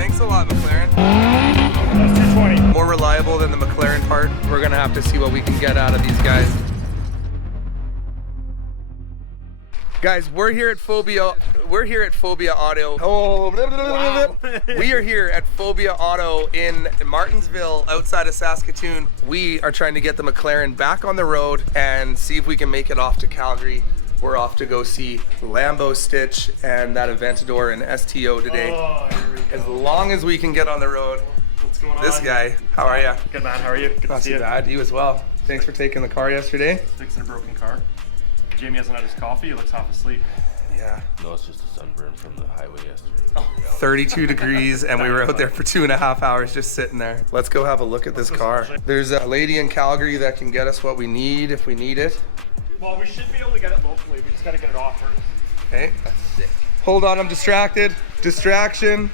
Thanks a lot, McLaren. That's 220. More reliable than the McLaren part. We're gonna have to see what we can get out of these guys. Guys, we're here at Phobia. We're here at Phobia Auto. Oh, blah, blah, blah, blah. We are here at Phobia Auto in Martinsville, outside of Saskatoon. We are trying to get the McLaren back on the road and see if we can make it off to Calgary. We're off to go see Lambo Stitch and that Aventador and STO today. Oh, here we go. As long as we can get on the road. What's going on? This guy, how are you? Good, man. How are you? Good Not to see too you. bad. You as well. Thanks for taking the car yesterday. Fixing a broken car. Jamie hasn't had his coffee. He looks half asleep. Yeah. No, it's just a sunburn from the highway yesterday. 32 degrees and we were out there for 2.5 hours just sitting there. Let's go have a look at this car. There's a lady in Calgary that can get us what we need if we need it. Well, we should be able to get it locally. We just got to get it off first. Okay. Hold on, I'm distracted. Distraction.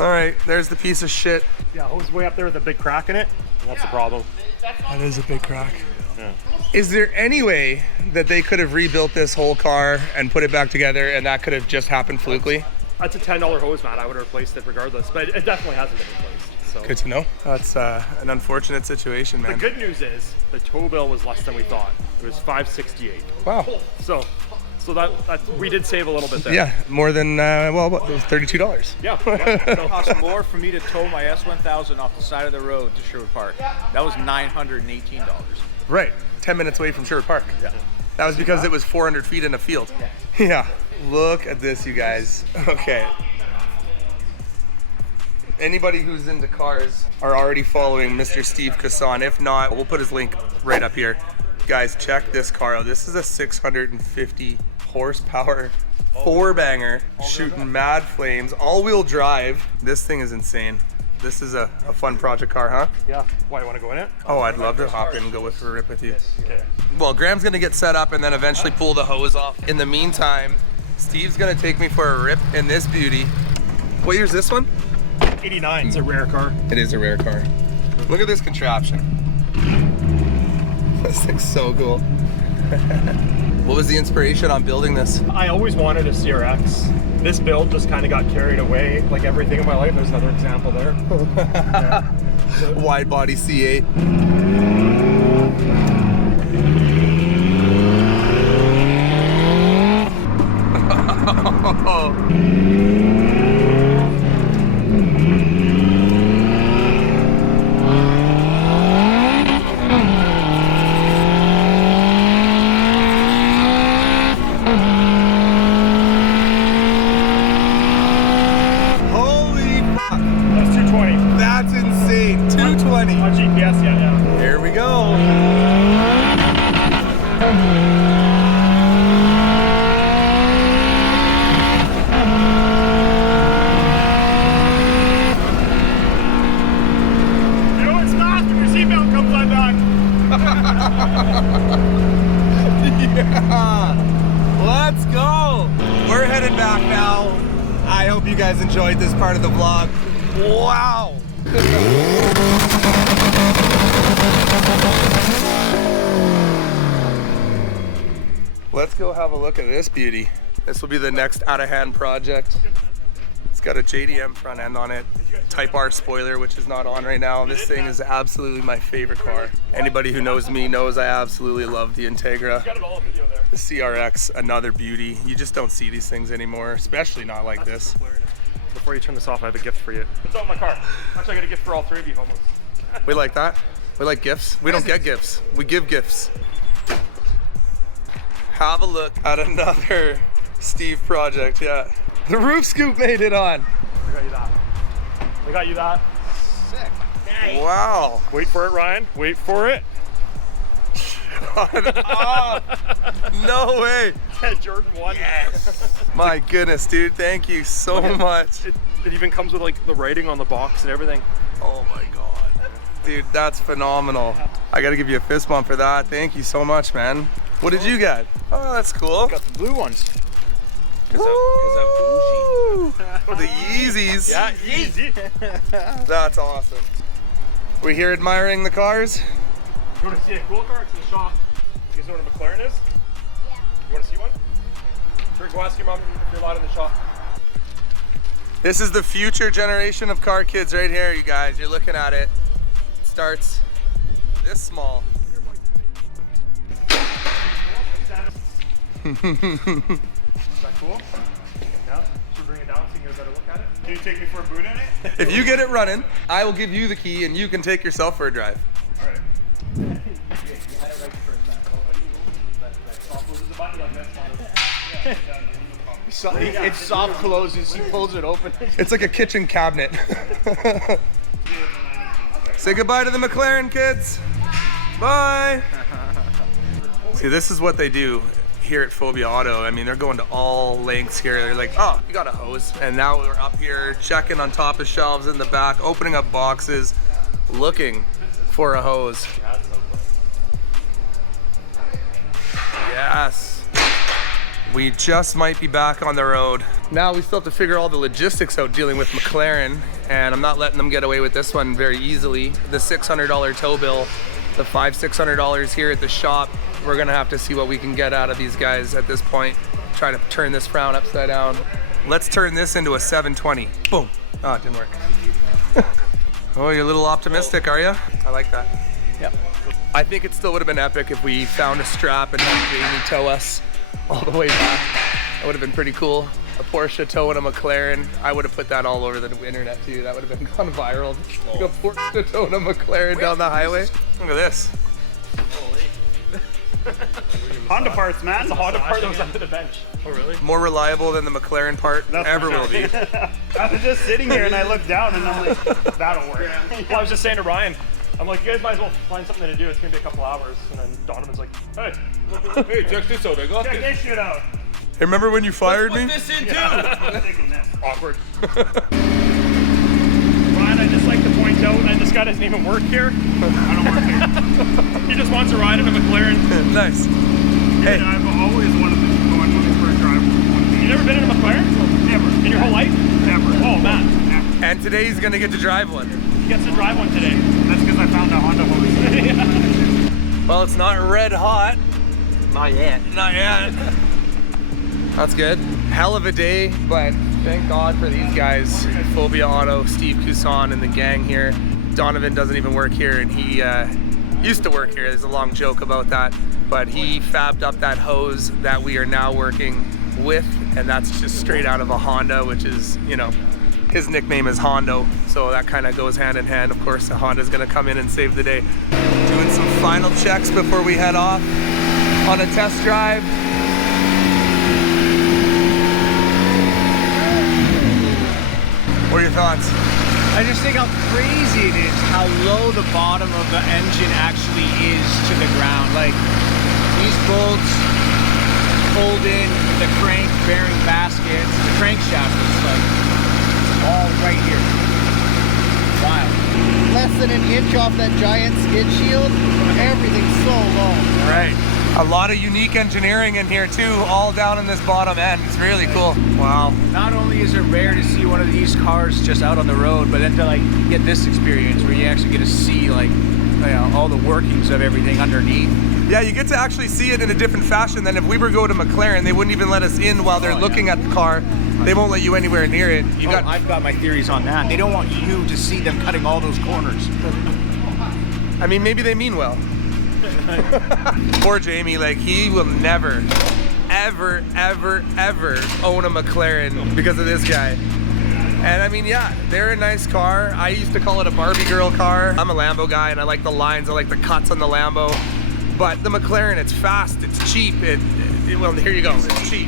All right, there's the piece of shit. Yeah, hose way up there with a big crack in it. And that's the problem. That is a big crack. Yeah. Is there any way that they could have rebuilt this whole car and put it back together and that could have just happened flukely? That's a $10 hose, man. I would have replaced it regardless, but it definitely hasn't been replaced. So. Good to know. That's an unfortunate situation, man. The good news is the tow bill was less than we thought. It was $568. Wow. So that we did save a little bit there. Yeah, more than, well, what, it was $32. Yeah. It cost more for me to tow my S1000 off the side of the road to Sherwood Park. That was $918. Right, 10 minutes away from Sherwood Park. Yeah. That was because it was 400 feet in a field. Yeah. Look at this, you guys. Okay. Anybody who's into cars are already following Mr. Steve Casson. If not, we'll put his link right up here. Guys, check this car out. This is a 650 horsepower four-banger shooting mad flames, all-wheel drive. This thing is insane. This is a fun project car, huh? Yeah. Why, you want to go in it? Oh, I'd love to hop in and go with for a rip with you. Okay. Well, Graham's gonna get set up and then eventually pull the hose off. In the meantime, Steve's gonna take me for a rip in this beauty. What year's this one? 89. It's a rare car. It is a rare car. Look at this contraption. This thing's so cool. What was the inspiration on building this? I always wanted a CRX. This build just kind of got carried away, like everything in my life. There's another example there. Yeah. Wide body C8. That's insane. 220. On GPS, yeah. Here we go. You know it's fast when your seatbelt comes undone. Yeah. Let's go. We're headed back now. I hope you guys enjoyed this part of the vlog. Wow. Let's go have a look at this beauty. This will be the next out-of-hand project. It's got a JDM front end on it, Type R spoiler, which is not on right now. This thing is absolutely my favorite car. Anybody who knows me knows I absolutely love the Integra. Got it all in video there. The CRX, another beauty. You just don't see these things anymore, especially not like this. Before you turn this off, I have a gift for you. It's out in my car. Actually, I got a gift for all three of you almost. We like that. We like gifts. We don't get gifts. We give gifts. Have a look at another Steve project, yeah. The roof scoop made it on. We got you that. We got you that. Sick. Wow. Wait for it, Ryan. Wait for it. Oh, no way. Jordan 1. Yes. My goodness, dude. Thank you so much. It even comes with like the writing on the box and everything. Oh my God. Dude, that's phenomenal. I gotta give you a fist bump for that. Thank you so much, man. What did you get? Oh, that's cool. Got the blue ones. Woo! The Yeezys. Yeah, easy. That's awesome. We here admiring the cars? You want to see a cool car? It's in the shop. You guys know what a McLaren is? Yeah. You want to see one? Sure, go ask your mom if you're allowed in the shop. This is the future generation of car kids right here, you guys. You're looking at it. It starts this small. Is that cool? Yeah. Should we bring it down so you get a better look at it? Can you take me for a boot in it? If you get it running, I will give you the key and you can take yourself for a drive. All right. It soft closes, he pulls it open. It's like a kitchen cabinet. Say goodbye to the McLaren kids. Bye. See, this is what they do here at Phobia Auto. I mean, they're going to all lengths here. They're like, oh, you got a hose. And now we're up here checking on top of shelves in the back, opening up boxes, looking for a hose. Yes. We just might be back on the road. Now we still have to figure all the logistics out dealing with McLaren, and I'm not letting them get away with this one very easily. The $600 tow bill, the $500-600 here at the shop, we're gonna have to see what we can get out of these guys at this point. Try to turn this frown upside down. Let's turn this into a 720. Boom. Oh, it didn't work. Oh, you're a little optimistic, are you? I like that. Yep. I think it still would have been epic if we found a strap and had Jamie tow us all the way back. That would have been pretty cool. A Porsche towing a McLaren. I would have put that all over the internet too. That would have been gone viral. Like a Porsche towing a McLaren down the highway. Look at this. Honda parts, man. It's a Honda part that was under the bench. Oh, really? More reliable than the McLaren part ever will be. I was just sitting here and I looked down and I'm like, that'll work. Well, I was just saying to Ryan, I'm like, you guys might as well find something to do. It's gonna be a couple hours. And then Donovan's like, hey, check this out. I got Check this shit out. Hey, remember when you fired me? this in too. I'm thinking this. Awkward. Ryan, I'd just like to point out that this guy doesn't even work here. I don't work here. He just wants to ride in a McLaren. Nice. Hey, And I've always wanted to go and looking for a drive. You never been in a McLaren? Never. In your whole life? Never. Oh, man. Never. and today he's gonna get to drive one. He gets to drive one today. That's because I found a Honda hose. Well, it's not red hot. Not yet. Not yet. That's good. Hell of a day, but thank God for these guys. Phobia Auto, Steve Couson and the gang here. Donovan doesn't even work here, and he used to work here. There's a long joke about that, but he fabbed up that hose that we are now working with, and that's just straight out of a Honda, which is, you know, his nickname is Hondo, so that kind of goes hand in hand. Of course, the Honda's gonna come in and save the day. Doing some final checks before we head off on a test drive. What are your thoughts? I just think how crazy it is how low the bottom of the engine actually is to the ground. Like, these bolts hold in the crank bearing baskets, the crankshaft is like all right here. Wow. Less than an inch off that giant skid shield. Everything's so low. Right. A lot of unique engineering in here too, all down in this bottom end. It's really cool. Wow. Not only is it rare to see one of these cars just out on the road, but then to like get this experience where you actually get to see like, you know, all the workings of everything underneath. Yeah, you get to actually see it in a different fashion than if we were to go to McLaren. They wouldn't even let us in while they're looking at the car. They won't let you anywhere near it. I've got my theories on that. They don't want you to see them cutting all those corners. I mean, maybe they mean well. Poor Jamie, like, he will never, ever, ever, ever own a McLaren because of this guy. And I mean, yeah, they're a nice car. I used to call it a Barbie girl car. I'm a Lambo guy and I like the lines, I like the cuts on the Lambo. But the McLaren, it's fast, it's cheap, well, here you go, it's cheap.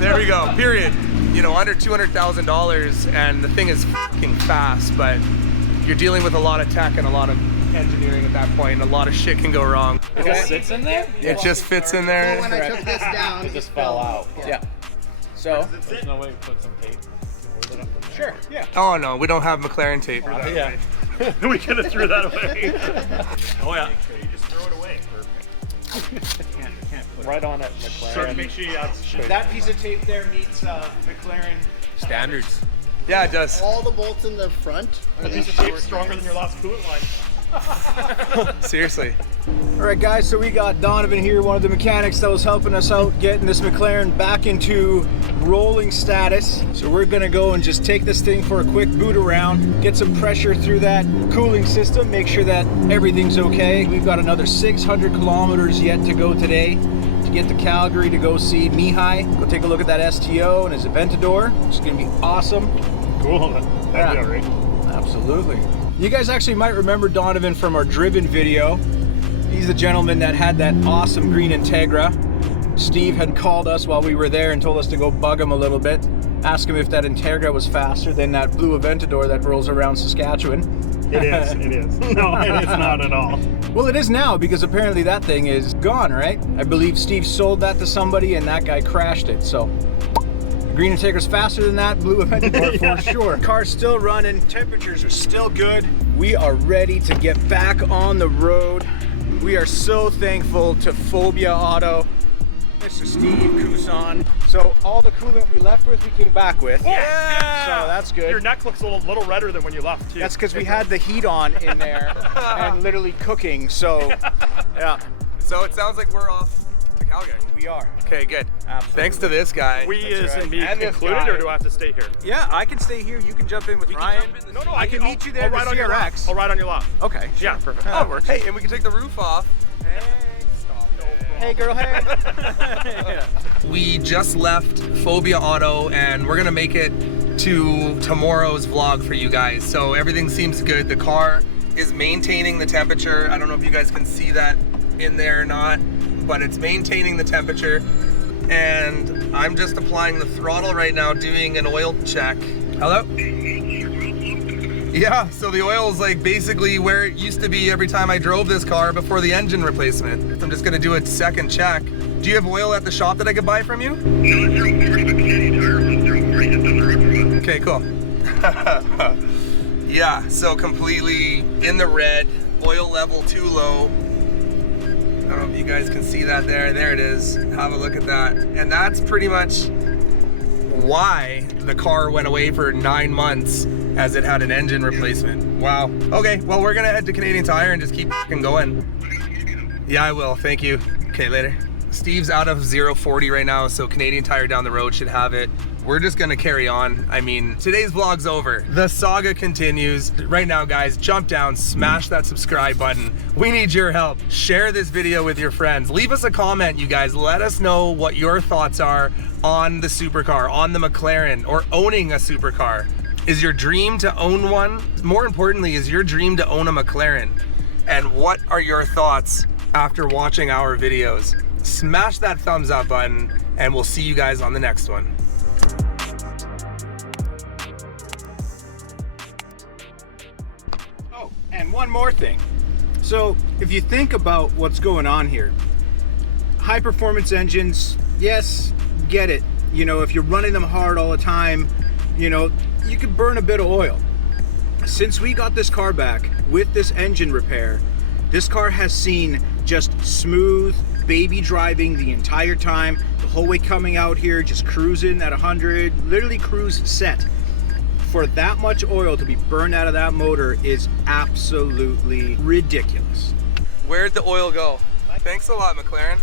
There we go, period. You know, under $200,000, and the thing is fucking fast, but you're dealing with a lot of tech and a lot of engineering at that point, and a lot of shit can go wrong. It just sits in there? It just fits in there. So when I took this down, It just fell out. Yeah. So, There's no way to put some tape. Hold it up. sure, yeah. Oh no, we don't have McLaren tape. Yeah. We could have threw that away. Oh yeah. You just throw it away. Perfect. Can't put Right on it, McLaren. So make sure you add That piece of tape there meets McLaren Standards. Yeah, it does. all the bolts in the front are A these piece of tape short stronger than your last coolant line. Seriously. All right, guys, so we got Donovan here, one of the mechanics that was helping us out getting this McLaren back into rolling status. So we're gonna go and just take this thing for a quick boot around, get some pressure through that cooling system, make sure that everything's okay. We've got another 600 kilometers yet to go today to get to Calgary to go see Mihai. Go take a look at that STO and his Aventador, which is gonna be awesome. Cool. That'd be all right. Absolutely. You guys actually might remember Donovan from our driven video. He's the gentleman that had that awesome green Integra. Steve had called us while we were there and told us to go bug him a little bit, ask him if that Integra was faster than that blue Aventador that rolls around Saskatchewan. It is, it is. No, it is not at all. Well, it is now, because apparently that thing is gone, right? I believe Steve sold that to somebody and that guy crashed it, so. Green Integra's faster than that blue Aventador for sure. Car's still running, temperatures are still good. We are ready to get back on the road. We are so thankful to Phobia Auto, Mr. Steve Couson. So all the coolant we left with, we came back with. Yeah! So that's good. Your neck looks a little redder than when you left, too. That's because we had the heat on in there and literally cooking, so yeah. So it sounds like we're off to Calgary. We are. Okay, good. Absolutely. Thanks to this guy. We That's as in right. me And this included, guy. or do I have to stay here? Yeah, I can stay here. You can jump in with Ryan. No, I can meet you there I'll with ride on your lap. CRX. I'll ride on your lap. Okay. Yeah, perfect. That works. Hey, and we can take the roof off. Hey. Stop it. Hey, girl, hey. We just left Phobia Auto and we're gonna make it to tomorrow's vlog for you guys. So everything seems good. The car is maintaining the temperature. I don't know if you guys can see that in there or not, but it's maintaining the temperature. And I'm just applying the throttle right now, doing an oil check. Hello? Yeah, so the oil is like basically where it used to be every time I drove this car before the engine replacement. I'm just gonna do a second check. Do you have oil at the shop that I could buy from you? Okay, cool. Yeah, so completely in the red, oil level too low. I don't know if you guys can see that there. There it is. Have a look at that. And that's pretty much why the car went away for 9 months, as it had an engine replacement. Wow. Okay, well, we're gonna head to Canadian Tire and just keep f***ing going. Yeah, I will. Thank you. Okay, later. Steve's out of 0-40 right now, so Canadian Tire down the road should have it. We're just gonna carry on. I mean, today's vlog's over. The saga continues. Right now, guys, jump down, smash that subscribe button. We need your help. Share this video with your friends. Leave us a comment, you guys. Let us know what your thoughts are on the supercar, on the McLaren, or owning a supercar. Is your dream to own one? More importantly, is your dream to own a McLaren? And what are your thoughts after watching our videos? Smash that thumbs up button, and we'll see you guys on the next one. Oh, and one more thing. So if you think about what's going on here, high performance engines, yes, get it. You know, if you're running them hard all the time, you know, you could burn a bit of oil. Since we got this car back with this engine repair, this car has seen just smooth baby driving the entire time, the whole way coming out here, just cruising at 100, literally cruise set. For that much oil to be burned out of that motor is absolutely ridiculous. Where'd the oil go? Thanks a lot, McLaren.